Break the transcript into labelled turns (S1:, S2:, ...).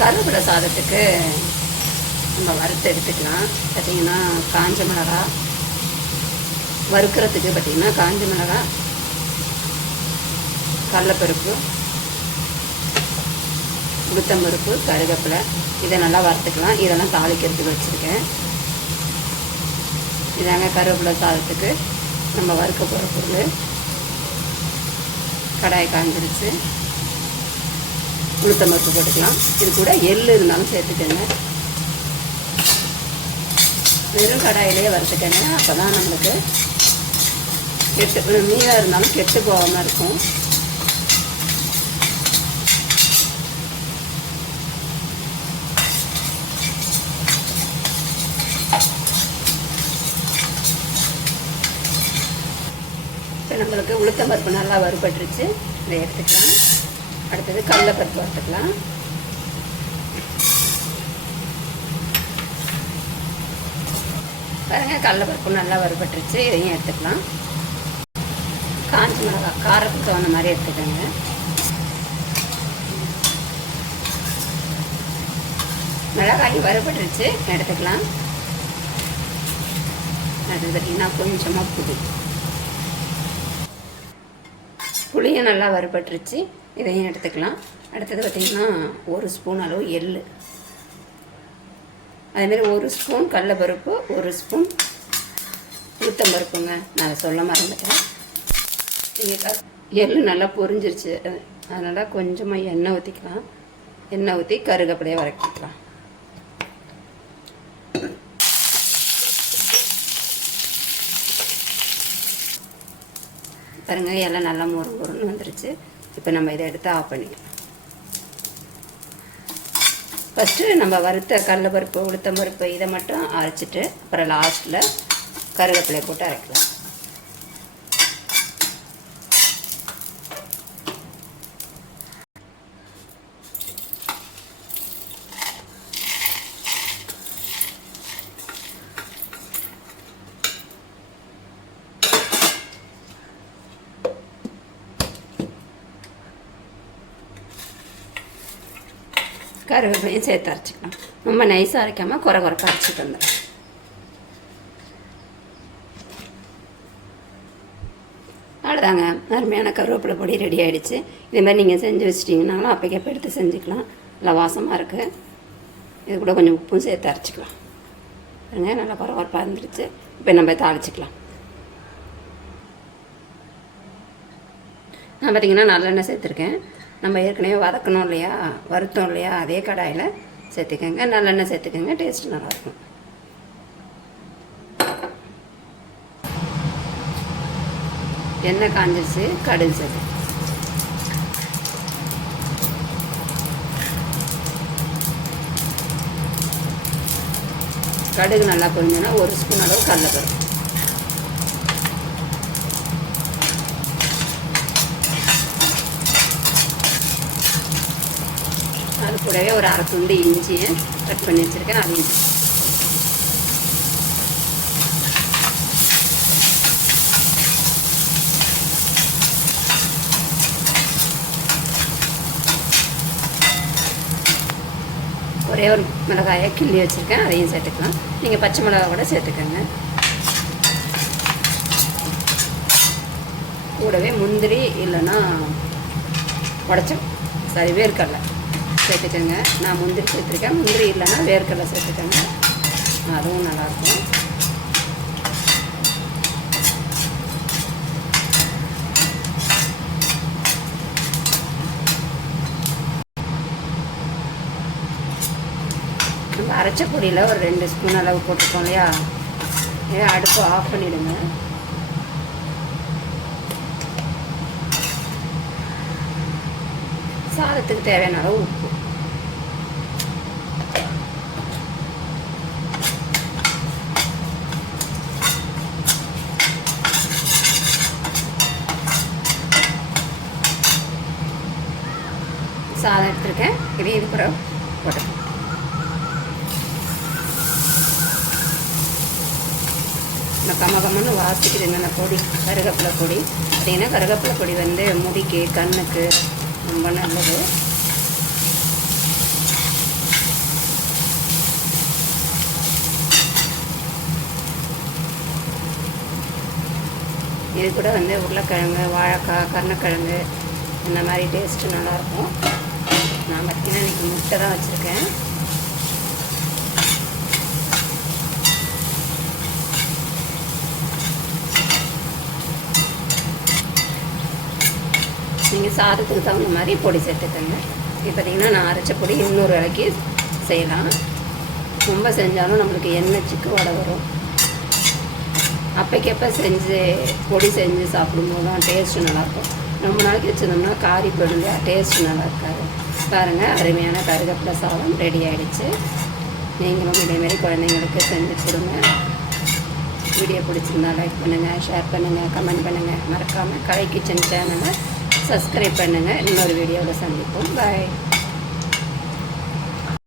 S1: கருவேப்பிலை சாதத்துக்கு நம்ம வறுத்து எடுத்துக்கலாம். பார்த்தீங்கன்னா காஞ்ச மிளகா வறுக்கிறதுக்கு பார்த்தீங்கன்னா காஞ்ச மிளகா கடலப்பருப்பு உளுத்தம்பருப்பு கருவேப்பிலை. இதை நல்லா வறுத்துக்கலாம். இதெல்லாம் தாளிக்கிறதுக்கு வச்சுருக்கேன். இதாங்க கருவேப்பிலை சாதத்துக்கு நம்ம வறுக்க போகிற பொருள். கடாய் காஞ்சிருச்சு. உளுத்தம்பருப்பு போட்டுக்கலாம். இது கூட எள்ளு இருந்தாலும் சேர்த்துக்கோங்க. வெறும் கடாயிலேயே வறுத்துக்கோங்க. அப்போ தான் நம்மளுக்கு கெட்டு மீனாக இருந்தாலும் கெட்டு போகாமல் இருக்கும். இப்போ நம்மளுக்கு உளுத்தம்பருப்பு நல்லா வறுபட்டுருச்சு. இதை எடுத்துக்கலாம். அடுத்தது கடலைப்பருப்பு வறுத்துக்கலாம். பாருங்க கடலைப்பருப்பு நல்லா வறுபட்டுருச்சு. இதையும் எடுத்துக்கலாம். காஞ்ச மிளகா காரத்துக்கு தகுந்த மாதிரி எடுத்துக்கோங்க. மிளகாய் வறுபட்டுருச்சு. எடுத்துக்கலாம். அது பார்த்தீங்கன்னா கொஞ்சமாக புது புளியும் நல்லா வறுபட்டுருச்சு. இதையும் எடுத்துக்கலாம். அடுத்தது பார்த்திங்கன்னா ஒரு ஸ்பூன் அளவு எள் அதேமாரி ஒரு ஸ்பூன் கடலப்பருப்பு ஒரு ஸ்பூன் உளுத்தம்பருப்புங்க. நான் சொல்ல மறந்துட்டேன். எள் நல்லா பொரிஞ்சிருச்சு. அதனால் கொஞ்சமாக எண்ணெய் ஊற்றிக்கலாம் எண்ணெய் ஊற்றி கருகப்படியே வதக்கிக்கலாம். பாருங்க எல்லாம் நல்லா மொறு மொறுன்னு வந்துருச்சு. இப்போ நம்ம இதை எடுத்து ஆஃப் பண்ணிக்கலாம். ஃபஸ்ட்டு நம்ம வறுத்த கடலைப்பருப்பு உளுத்தம்பருப்பு இதை மட்டும் அரைச்சிட்டு அப்புறம் லாஸ்ட்டில் கருவேப்பிலை போட்டு அரைக்கலாம். கருவேப்பையும் சேர்த்து அரைச்சிக்கலாம் ரொம்ப நைஸாக அரைக்காமல் குறை குறைக்க அரைச்சிட்டு வந்துடும் அவ்வளோதாங்க அருமையான கருவேப்பிலை பொடி ரெடி ஆகிடுச்சு இதேமாதிரி நீங்கள் செஞ்சு வச்சிட்டிங்கனாலும் அப்போக்கப்போ எடுத்து செஞ்சுக்கலாம் நல்லா வாசமாக இருக்குது இது கூட கொஞ்சம் உப்பும் சேர்த்து அரைச்சிக்கலாம் பாருங்க நல்லா குறை குறைப்பாக இருந்துருச்சு இப்போ நம்ம தாளிச்சிக்கலாம் நான் பார்த்தீங்கன்னா நல்லெண்ணெய் சேர்த்துருக்கேன் நம்ம ஏற்கனவே வதக்கணும் இல்லையா? வறுத்தோம் இல்லையா? அதே கடாயில் சேர்த்துக்கோங்க. நல்லெண்ணெய் சேர்த்துக்கோங்க. டேஸ்ட் நல்லாயிருக்கும். எண்ணெய் காஞ்சிச்சு கடுகு சேர்த்து. கடுகு நல்லா பொரிஞ்சோன்னா ஒரு ஸ்பூன் அளவு கடலைப்பருப்பு அது கூடவே ஒரு அரை துண்டு இஞ்சியை கட் பண்ணி வச்சுருக்கேன் அதையும் ஒரே ஒரு மிளகாயை கிள்ளி வச்சுருக்கேன் அதையும் சேர்த்துக்கலாம். நீங்கள் பச்சை மிளகா கூட சேர்த்துக்கோங்க. கூடவே முந்திரி இல்லைன்னா உடச்சம் சாரி வேர்க்கடலை சேர்த்துக்கோங்க. நான் முந்திரி சேர்த்துருக்கேன். முந்திரி இல்லைன்னா வேர்க்கடலை சேர்த்துக்கோங்க. அதுவும் நல்லாயிருக்கும். நம்ம அரைச்ச பொடியில் ஒரு ரெண்டு ஸ்பூன் அளவு போட்டுருக்கோம் இல்லையா? ஏன் அடுப்பு ஆஃப் பண்ணிவிடுங்க சாதத்துக்கு தேவையான அளவு உப்பு. சாதம் எடுத்துருக்கேன் இதை இது கூட போட்டு கம கம்மன்னு வாசிக்குதுங்க அந்த பொடி கருகப்பிலை பொடி. பார்த்திங்கன்னா கருகப்பில பொடி? வந்து முடிக்கு கண்ணுக்கு ரொம்ப நல்லது. இது கூட வந்து உருளைக்கிழங்கு வாழைக்காய் கருணக்கிழங்கு இந்த மாதிரி டேஸ்ட்டு நல்லாயிருக்கும் நான் பார்த்தீங்கன்னா இன்றைக்கி முட்டை தான் வச்சுருக்கேன். நீங்கள் சாதத்துக்கு தகுந்த மாதிரி பொடி சேர்த்துக்கோங்க. இப்போ பார்த்தீங்கன்னா நான் அரைச்ச பொடி இன்னொரு விலைக்கு செய்யலாம். ரொம்ப செஞ்சாலும் நம்மளுக்கு எண்ணெய் சிக்கு வடை வரும். அப்போக்கப்போ செஞ்சு பொடி செஞ்சு சாப்பிடும்போது தான் டேஸ்ட்டு நல்லாயிருக்கும். ரொம்ப நாளைக்கு வச்சுருந்தோம்னா காரி போடுங்க டேஸ்ட் நல்லா இருக்காது பாருங்கள் அருமையான கருவேப்பிலை சாதம் ரெடி ஆகிடுச்சு நீங்களும் இதேமாரி குழந்தைங்களுக்கு செஞ்சு கொடுங்க. வீடியோ பிடிச்சிருந்தா லைக் பண்ணுங்கள் ஷேர் பண்ணுங்கள் கமெண்ட் பண்ணுங்கள் மறக்காமல் கலை கிச்சன் சேனலை சப்ஸ்கிரைப் பண்ணுங்கள் இன்னொரு வீடியோவில் சந்திப்போம். பாய்